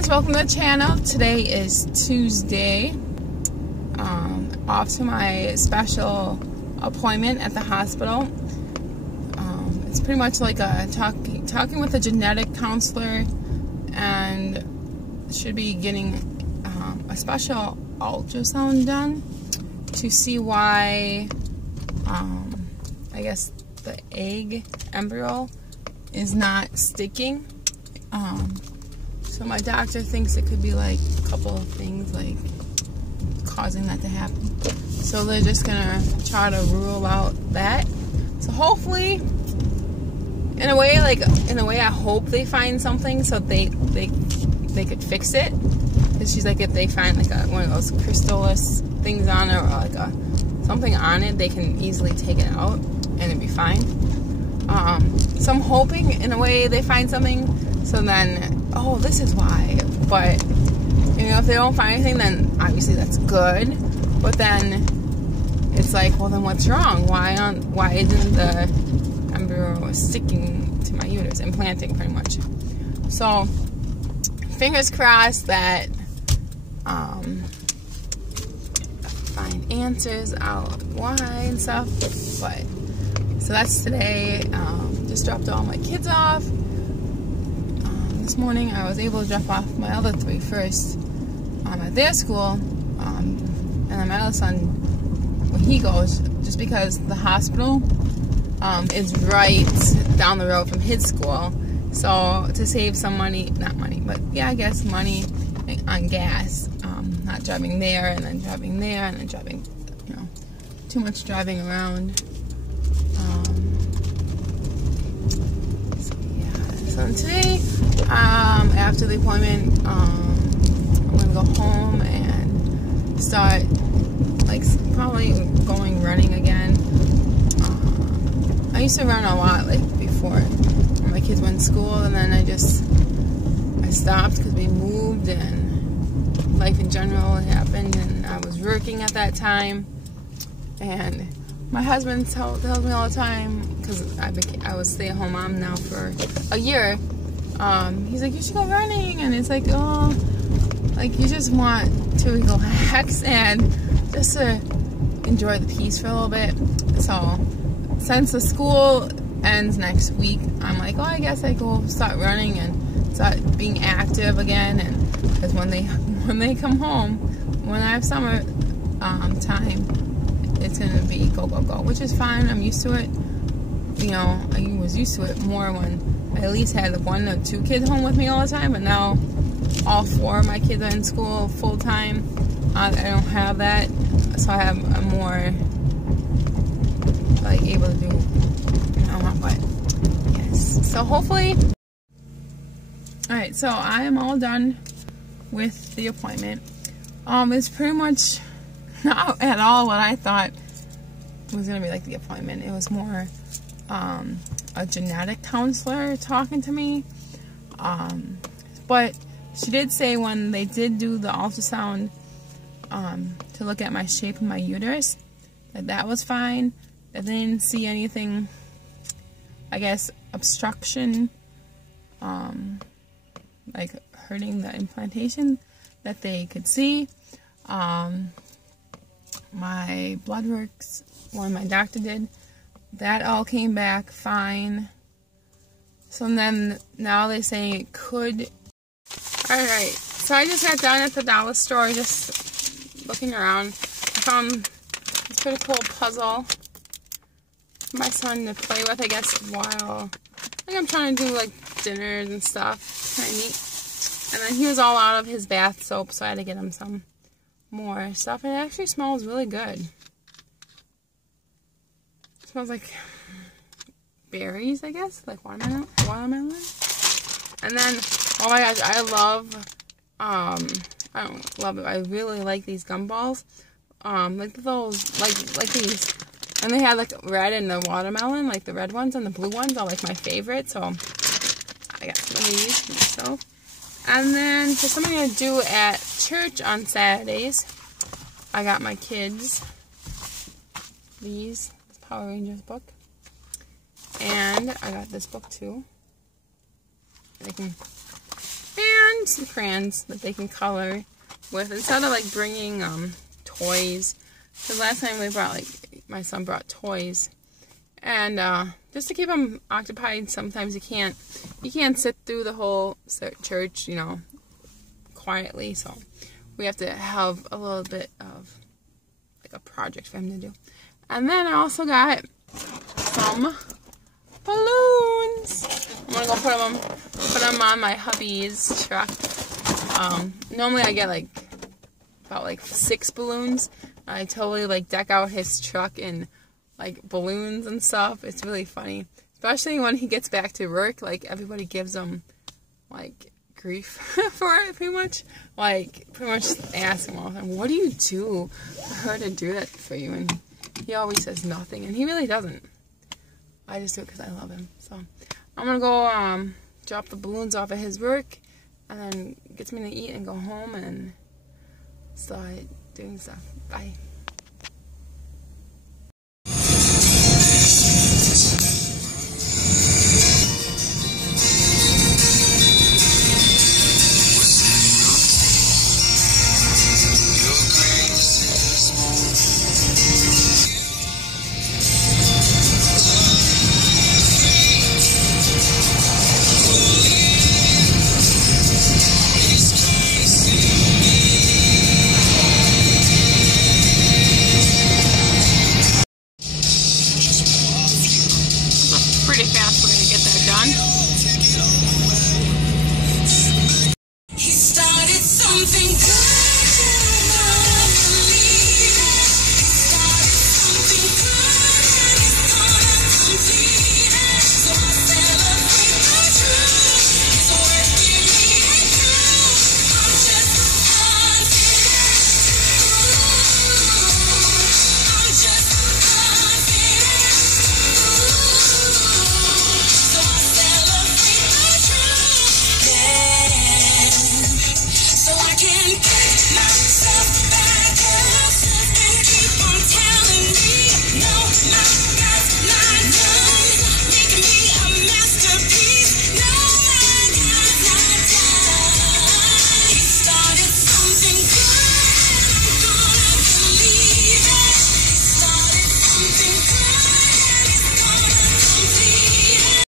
guys, welcome to the channel. Today is Tuesday. Off to my special appointment at the hospital. It's pretty much like a talking with a genetic counselor, and should be getting a special ultrasound done to see why I guess the egg embryo is not sticking. So my doctor thinks it could be like a couple of things like causing that to happen. So they're just gonna try to rule out that. So hopefully, in a way I hope they find something so they could fix it. Cause she's like, if they find like one of those crystallus things on it, or like something on it, they can easily take it out and it'd be fine. So I'm hoping in a way they find something, so then, oh, this is why. But you know, if they don't find anything, then obviously that's good. But then it's like, well, then what's wrong? Why isn't the embryo sticking to my uterus, implanting pretty much? So fingers crossed that find answers out why and stuff. But so that's today. Just dropped all my kids off. This morning I was able to drop off my other three first at their school, and then my other son, when he goes, just because the hospital is right down the road from his school, so to save some money, not money, but yeah, I guess money on gas, not driving there and then driving there and then driving, you know, too much driving around. So today, after the appointment, I'm gonna go home and start, like, probably going running again. I used to run a lot, like, before when my kids went to school, and then I stopped because we moved and life in general happened, and I was working at that time. And my husband tells me all the time, because I was stay-at-home mom now for a year. He's like, you should go running, and it's like, oh, like you just want to relax and just to enjoy the peace for a little bit. So since the school ends next week, I'm like, oh, I guess I go start running and start being active again. And because when they come home, when I have summer time, it's gonna be go, which is fine. I'm used to it. You know, I was used to it more when I at least had 1 or 2 kids home with me all the time, but now all 4 of my kids are in school full time. I don't have that, so I'm more like able to do, you know, but yes. So hopefully, all right. So I am all done with the appointment. It's pretty much not at all what I thought was gonna be like the appointment. It was more a genetic counselor talking to me, but she did say when they did do the ultrasound to look at my shape of my uterus, that was fine. That they didn't see anything, I guess, obstruction, like hurting the implantation that they could see. My blood works, one my doctor did, that all came back fine. So then now they're saying it could. Alright, so I just got done at the dollar store just looking around. I found this pretty cool puzzle for my son to play with, I guess, while I'm trying to do like dinners and stuff. Kind of neat. And then he was all out of his bath soap, so I had to get him some more stuff. It actually smells really good. It smells like berries, I guess, like watermelon. And then, oh my gosh, I don't love it. I really like these gumballs. Like those, like these. And they had like red and the watermelon, like the red ones and the blue ones are like my favorite. So I got some of these for myself. And then for something to do at church on Saturdays, I got my kids this Power Rangers book. And I got this book too. And find some crayons that they can color with instead of like bringing toys. So last time my son brought toys, and just to keep him occupied. Sometimes you can't sit through the whole church, quietly. So we have to have a little bit of like a project for him to do. And then I also got some balloons. I'm gonna go put them on my hubby's truck. Normally I get about 6 balloons. I totally deck out his truck in balloons and stuff. It's really funny, especially when he gets back to work. Everybody gives him grief for it, pretty much. Pretty much ask him all the time, what do you do for her to do that for you? And he always says nothing, and he really doesn't. I just do it because I love him. So I'm gonna go drop the balloons off at his work, and then get something to eat and go home and start doing stuff. Bye.